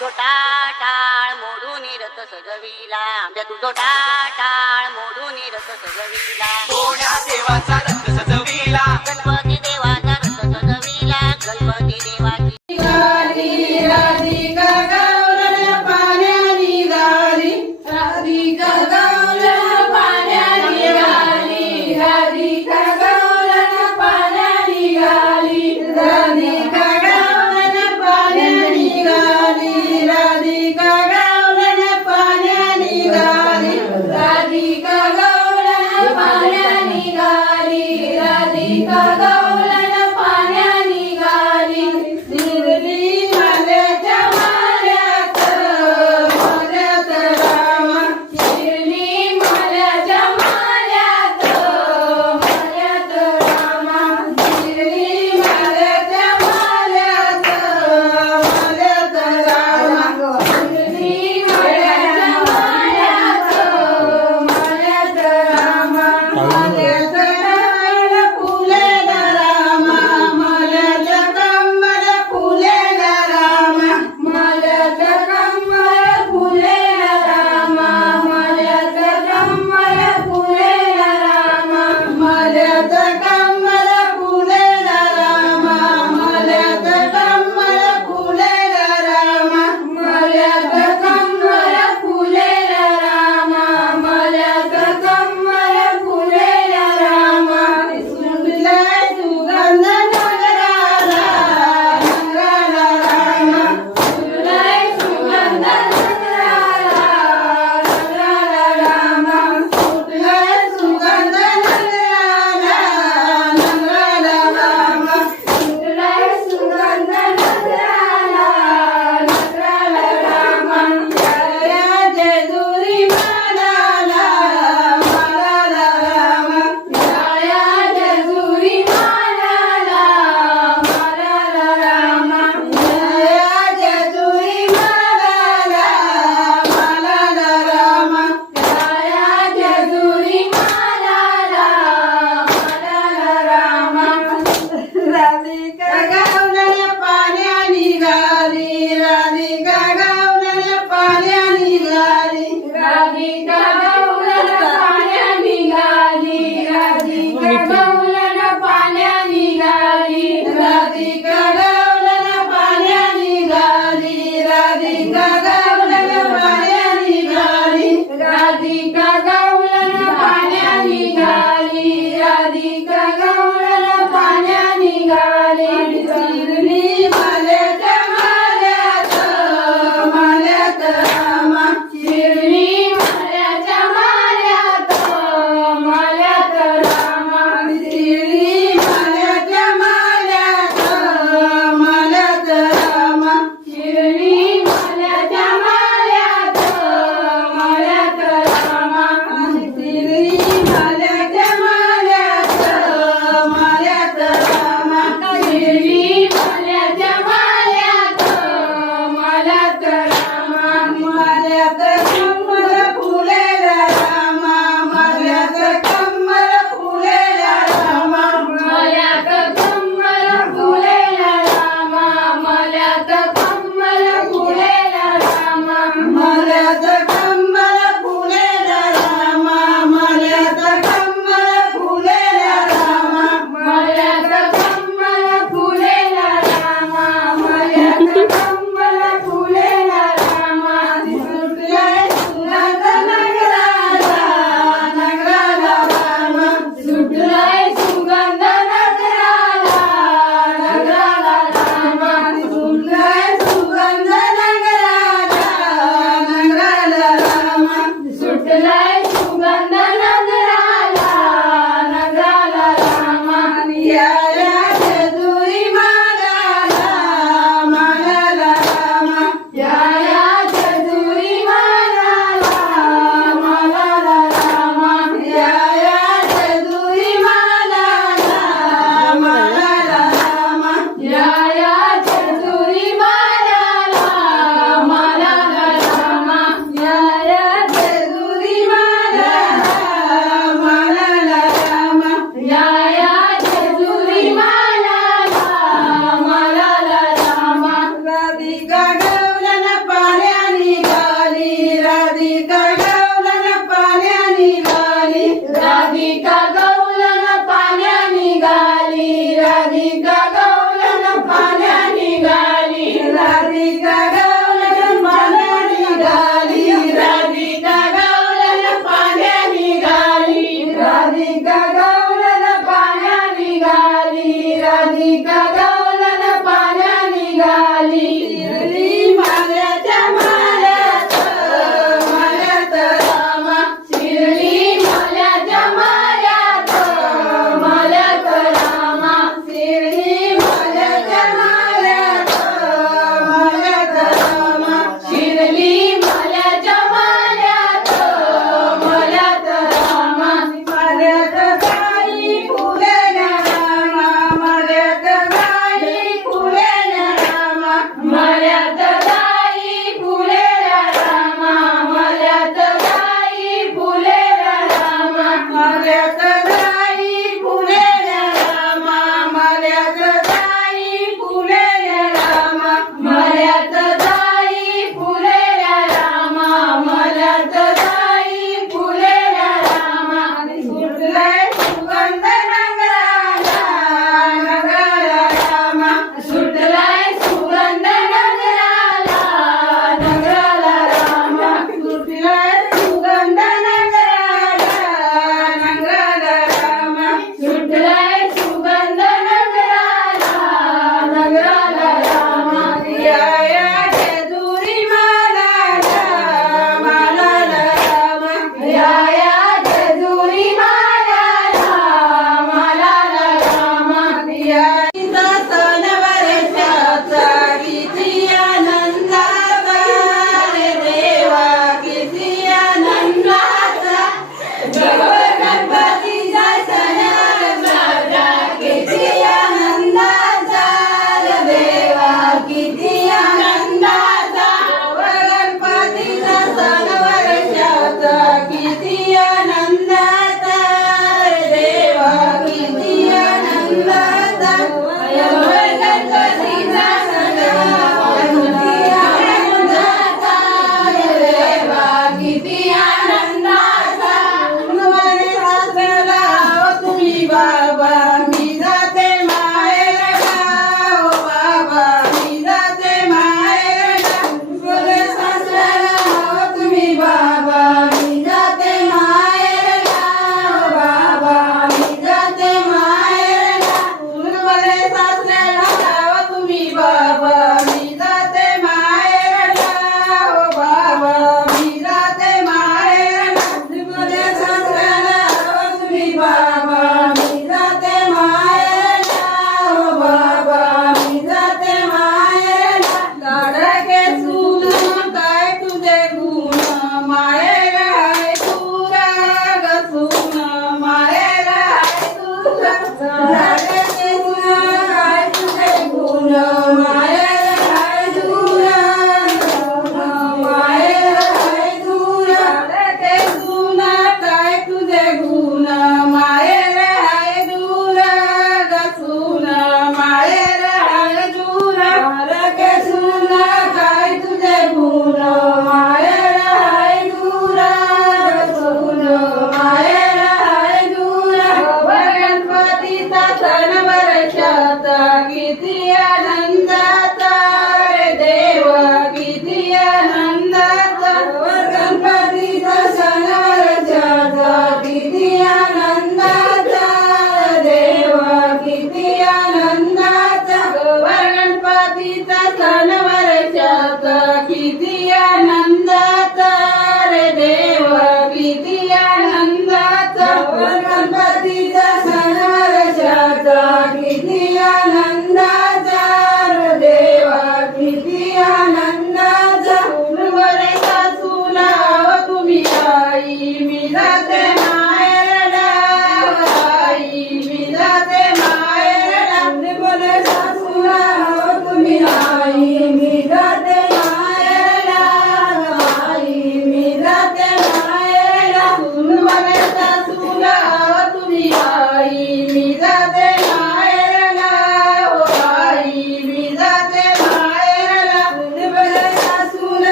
तुझो टाटाळ मोडून रथ सजविला. आंब्या तुझो टाटाळ मोडून रथ सजविला. मोठ्या देवाचा रथ सजविला. गणपती देवाचा रथ सजविला. गणपती देवाची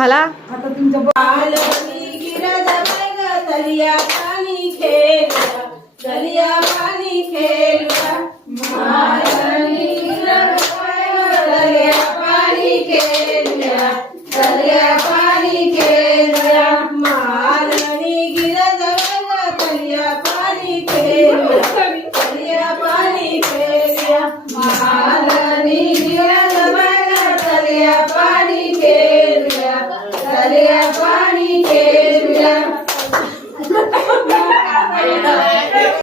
झाला? आता तुमच्या